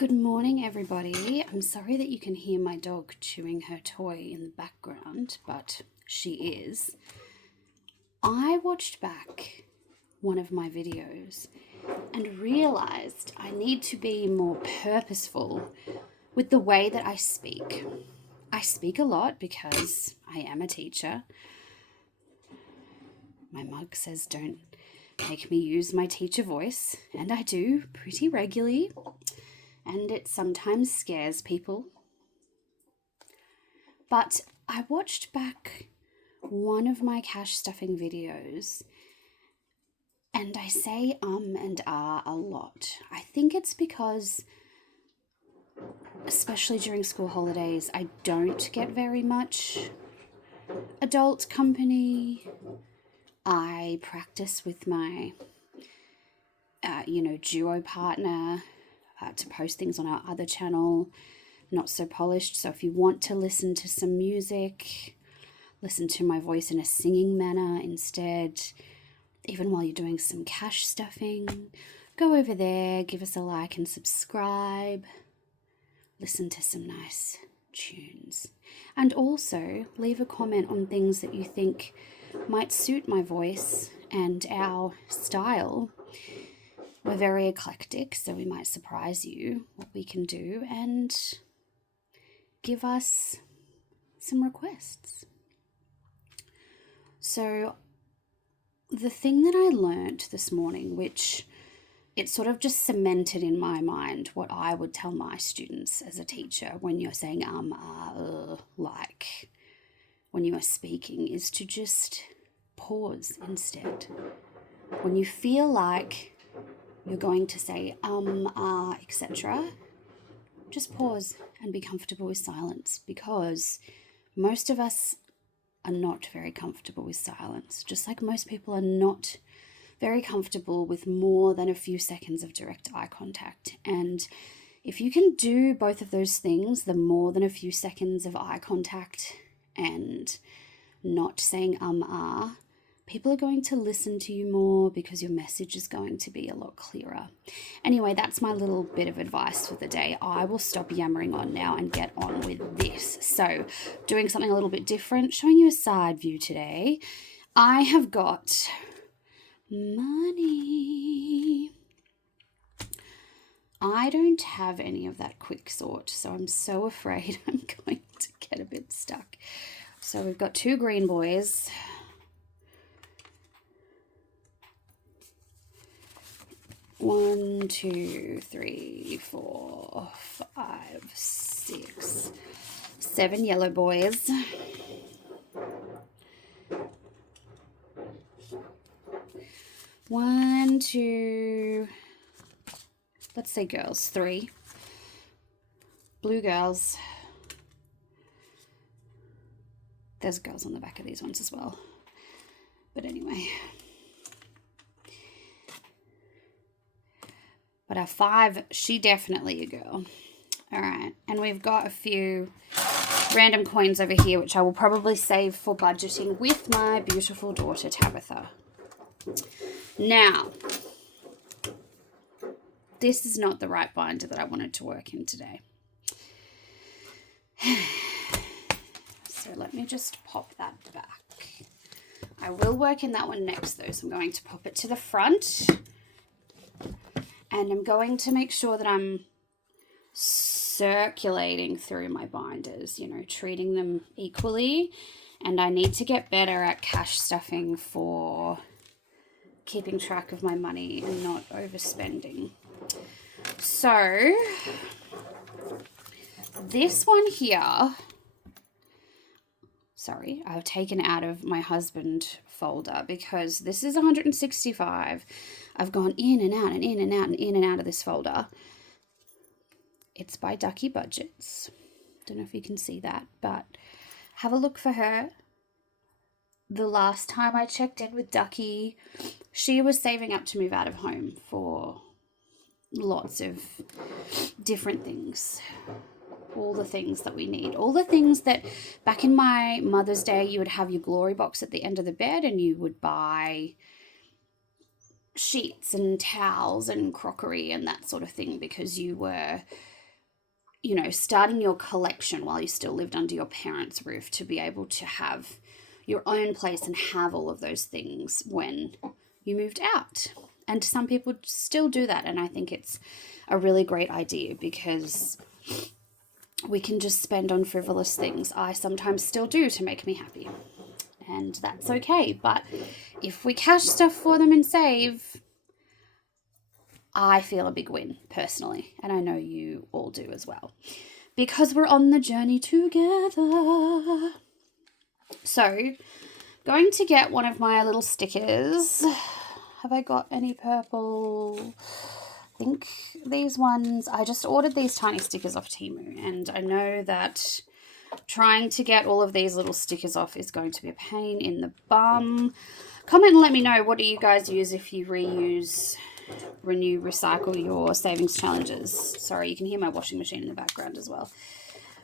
Good morning, everybody. I'm sorry that you can hear my dog chewing her toy in the background, but she is. I watched back one of my videos and realized I need to be more purposeful with the way that I speak. I speak a lot because I am a teacher. My mug says don't make me use my teacher voice, and I do pretty regularly. And it sometimes scares people. But I watched back one of my cash stuffing videos and I say and ah a lot. I think it's because, especially during school holidays, I don't get very much adult company. I practice with my, duo partner to post things on our other channel, Not So Polished. So if you want to listen to some music, listen to my voice in a singing manner instead, even while you're doing some cash stuffing, go over there, give us a like and subscribe, listen to some nice tunes, and also leave a comment on things that you think might suit my voice and our style. We're very eclectic, so we might surprise you what we can do and give us some requests. So the thing that I learned this morning, which it sort of just cemented in my mind what I would tell my students as a teacher when you're saying like when you are speaking, is to just pause instead. When you feel like you're going to say etc., just pause and be comfortable with silence, because most of us are not very comfortable with silence, just like most people are not very comfortable with more than a few seconds of direct eye contact. And if you can do both of those things, the more than a few seconds of eye contact and not saying people are going to listen to you more because your message is going to be a lot clearer. Anyway, that's my little bit of advice for the day. I will stop yammering on now and get on with this. So, doing something a little bit different, showing you a side view today. I have got money. I don't have any of that quick sort, so I'm so afraid I'm going to get a bit stuck. So we've got two green boys. 1, 2, 3, 4, 5, 6, 7 yellow boys. One, two, let's say girls, 3. Blue girls. There's girls on the back of these ones as well. But anyway. But our 5, she definitely a girl. All right, and we've got a few random coins over here, which I will probably save for budgeting with my beautiful daughter, Tabitha. Now, this is not the right binder that I wanted to work in today. So let me just pop that back. I will work in that one next though, so I'm going to pop it to the front. And I'm going to make sure that I'm circulating through my binders, treating them equally. And I need to get better at cash stuffing for keeping track of my money and not overspending. So this one here, sorry, I've taken out of my husband folder because this is 165. I've gone in and out and in and out and in and out of this folder. It's by Ducky Budgets. Don't know if you can see that, but have a look for her. The last time I checked in with Ducky, she was saving up to move out of home for lots of different things. All the things that we need. All the things that back in my mother's day, you would have your glory box at the end of the bed and you would buy sheets and towels and crockery and that sort of thing because you were, starting your collection while you still lived under your parents' roof to be able to have your own place and have all of those things when you moved out. And some people still do that. And I think it's a really great idea because we can just spend on frivolous things. I sometimes still do to make me happy. And that's okay. But if we cash stuff for them and save, I feel a big win personally. And I know you all do as well. Because we're on the journey together. So, going to get one of my little stickers. Have I got any purple? I think these ones, I just ordered these tiny stickers off Temu, and I know that trying to get all of these little stickers off is going to be a pain in the bum. Comment and let me know, what do you guys use if you reuse, renew, recycle your savings challenges? Sorry, you can hear my washing machine in the background as well.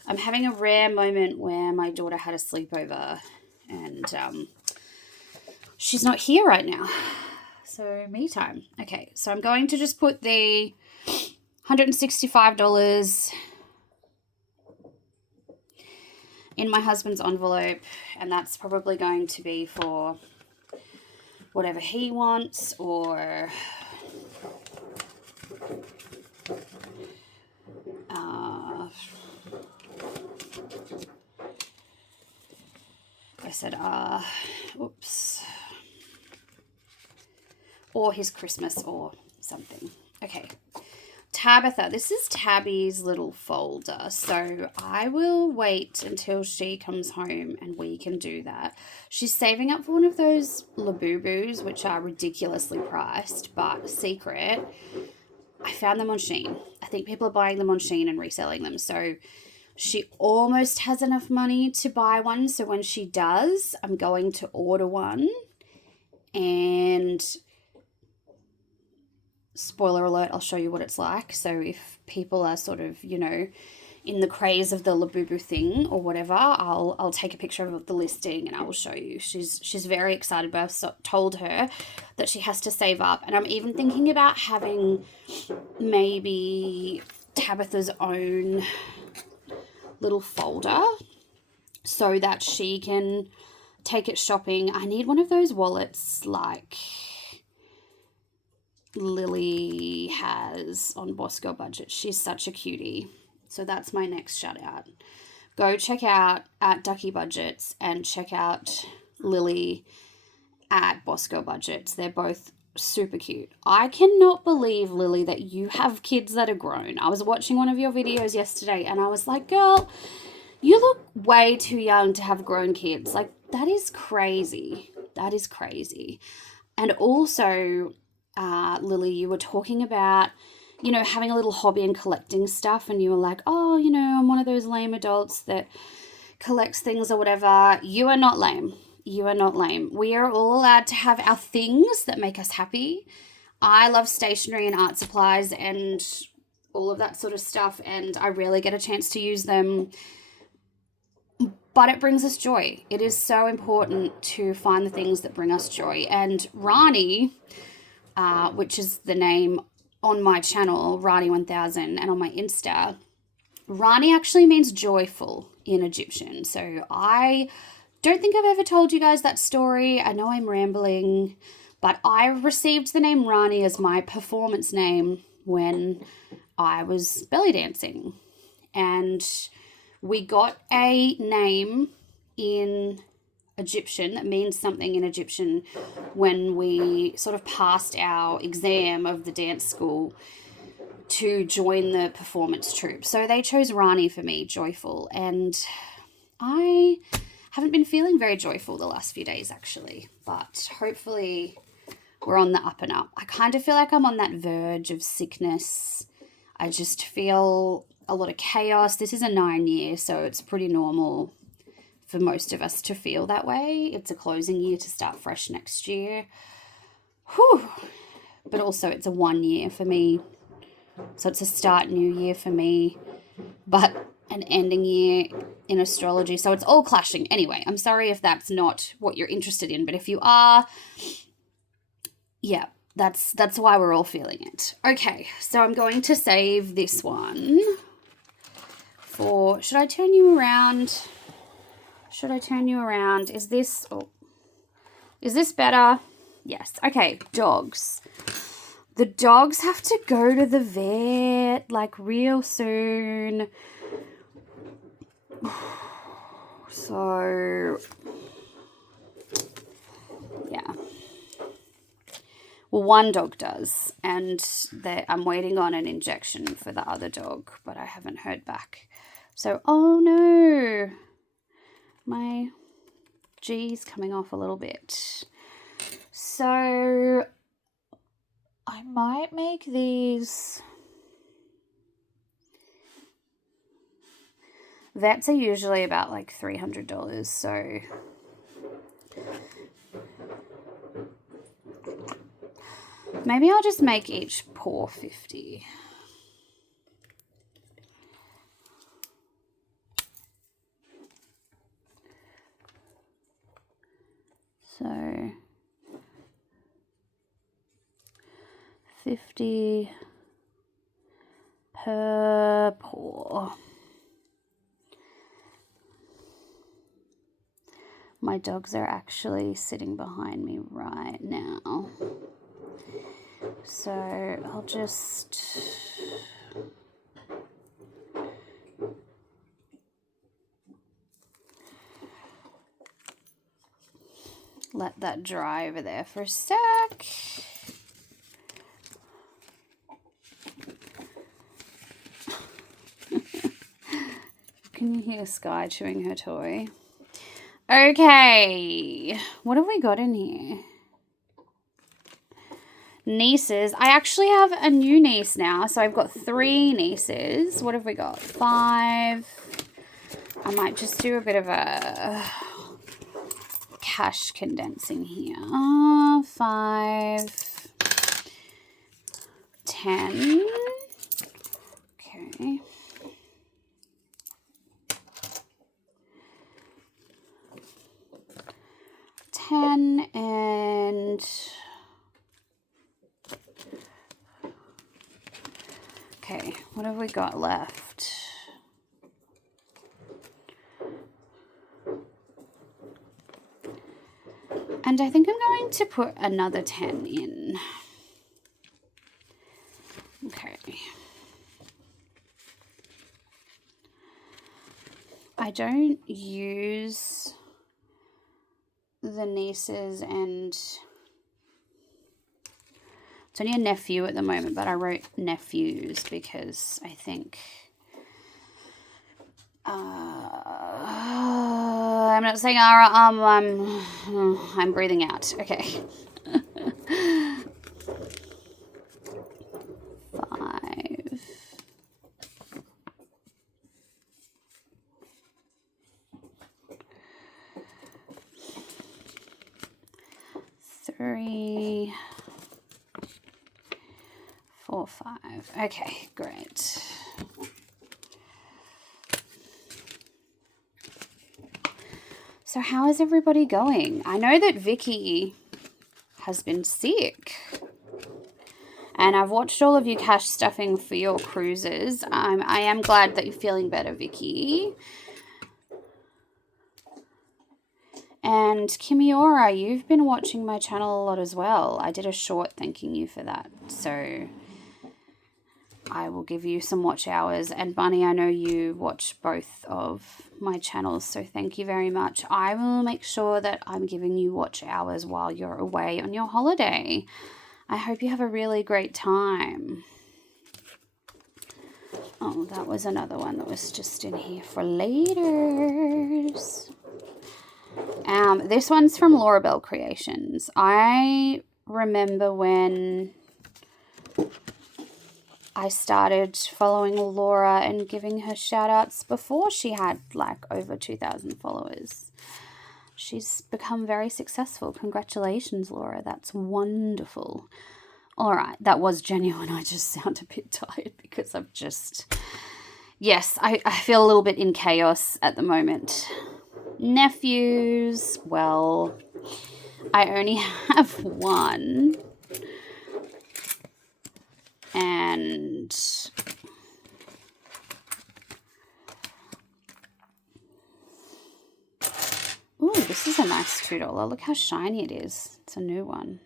I'm having a rare moment where my daughter had a sleepover and she's not here right now. So me time. Okay, so I'm going to just put the $165 in my husband's envelope, and that's probably going to be for whatever he wants, or I said, oops, or his Christmas or something. Okay, Tabitha, this is Tabby's little folder, so I will wait until she comes home and we can do that. She's saving up for one of those Labubus, which are ridiculously priced, but secret. I found them on Shein. I think people are buying them on Shein and reselling them, so she almost has enough money to buy one, so when she does, I'm going to order one. And spoiler alert, I'll show you what it's like. So if people are sort of, in the craze of the Labubu thing or whatever, I'll take a picture of the listing and I will show you. She's very excited, but I've told her that she has to save up. And I'm even thinking about having maybe Tabitha's own little folder so that she can take it shopping. I need one of those wallets like Lily has on Boss Girl Budget. She's such a cutie. So that's my next shout out. Go check out at Ducky Budgets and check out Lily at Boss Girl Budgets. They're both super cute. I cannot believe, Lily, that you have kids that are grown. I was watching one of your videos yesterday and I was like, girl, you look way too young to have grown kids. Like, that is crazy. That is crazy. And also, Lily, you were talking about, having a little hobby and collecting stuff, and you were like, oh, I'm one of those lame adults that collects things or whatever. You are not lame. You are not lame. We are all allowed to have our things that make us happy. I love stationery and art supplies and all of that sort of stuff, and I rarely get a chance to use them, but it brings us joy. It is so important to find the things that bring us joy. And Rani, which is the name on my channel, Rani1000, and on my Insta, Rani actually means joyful in Egyptian. So I don't think I've ever told you guys that story. I know I'm rambling, but I received the name Rani as my performance name when I was belly dancing. And we got a name in Egyptian that means something in Egyptian when we sort of passed our exam of the dance school to join the performance troupe. So they chose Rani for me, joyful, and I haven't been feeling very joyful the last few days actually, but hopefully we're on the up and up. I kind of feel like I'm on that verge of sickness. I just feel a lot of chaos. This is a 9 year, so it's pretty normal for most of us to feel that way. It's a closing year to start fresh next year. Whew. But also it's a 1 year for me. So it's a start new year for me, but an ending year in astrology. So it's all clashing. Anyway, I'm sorry if that's not what you're interested in, but if you are, yeah, that's why we're all feeling it. Okay, so I'm going to save this one for, should I turn you around? Should I turn you around? Is this better? Yes. Okay, dogs. The dogs have to go to the vet like real soon. So, yeah. Well, one dog does, and I'm waiting on an injection for the other dog, but I haven't heard back. So, oh no, my G's coming off a little bit. So, I might make these. Vets are usually about like $300, so maybe I'll just make each paw $50. So $50 per paw. My dogs are actually sitting behind me right now. So I'll just let that dry over there for a sec. Can you hear Sky chewing her toy? Okay, what have we got in here? Nieces. I actually have a new niece now, so I've got 3 nieces. What have we got? 5. I might just do a bit of a cash condensing here. 5, 10. Okay. And okay, what have we got left? And I think I'm going to put another 10 in. Okay. I don't use the nieces, and it's only a nephew at the moment, but I wrote nephews because I think I'm not saying I'm breathing out. Okay. 5. 3, 4, 5. Okay, great. So how is everybody going? I know that Vicky has been sick, and I've watched all of you cash stuffing for your cruises. I am glad that you're feeling better, Vicky. And Kimiora, you've been watching my channel a lot as well. I did a short thanking you for that, so I will give you some watch hours. And Bunny, I know you watch both of my channels, so thank you very much. I will make sure that I'm giving you watch hours while you're away on your holiday. I hope you have a really great time. Oh, that was another one that was just in here for laters. This one's from Laura Bell Creations. I remember when I started following Laura and giving her shout outs before she had like over 2,000 followers. She's become very successful. Congratulations, Laura. That's wonderful. All right, that was genuine. I just sound a bit tired because I've just... Yes, I feel a little bit in chaos at the moment. Nephews, well, I only have one. And ooh, this is a nice $2. Look how shiny it is. It's a new one.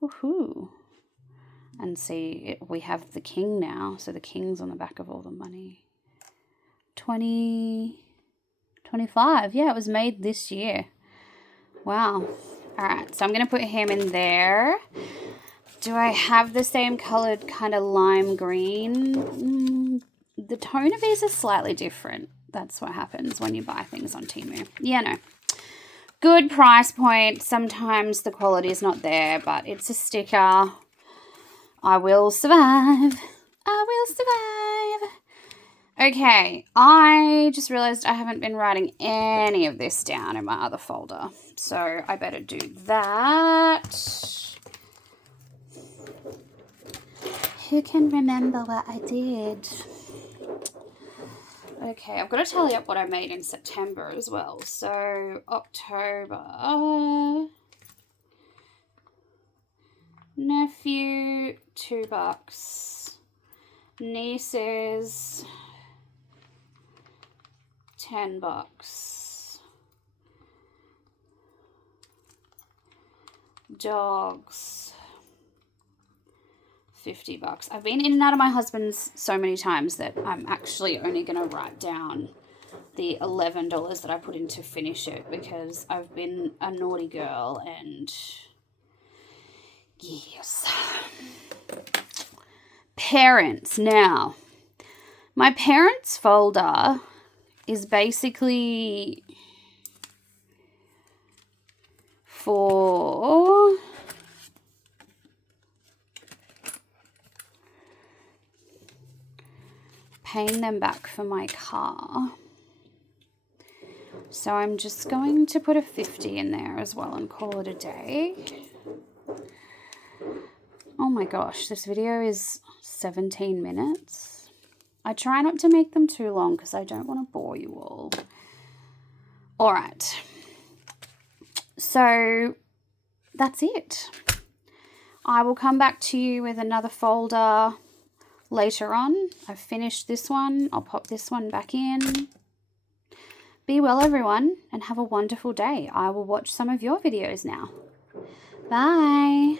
Woohoo. And see, we have the king now. So the king's on the back of all the money. 20, 25. Yeah, it was made this year. Wow. All right, so I'm going to put him in there. Do I have the same colored kind of lime green? The tone of these is slightly different. That's what happens when you buy things on Temu. Yeah, no. Good price point. Sometimes the quality is not there, but it's a sticker. I will survive. I will survive. Okay, I just realized I haven't been writing any of this down in my other folder. So I better do that. Who can remember what I did? Okay, I've got to tally up what I made in September as well. So October, nephew, $2. Nieces, $10. Dogs, $50. I've been in and out of my husband's so many times that I'm actually only going to write down the $11 that I put in to finish it because I've been a naughty girl and yes. Parents. Now, my parents folder is basically for paying them back for my car. So I'm just going to put a 50 in there as well and call it a day. Oh my gosh, this video is 17 minutes. I try not to make them too long because I don't want to bore you all. All right. So that's it. I will come back to you with another folder later on. I've finished this one. I'll pop this one back in. Be well, everyone, and have a wonderful day. I will watch some of your videos now. Bye.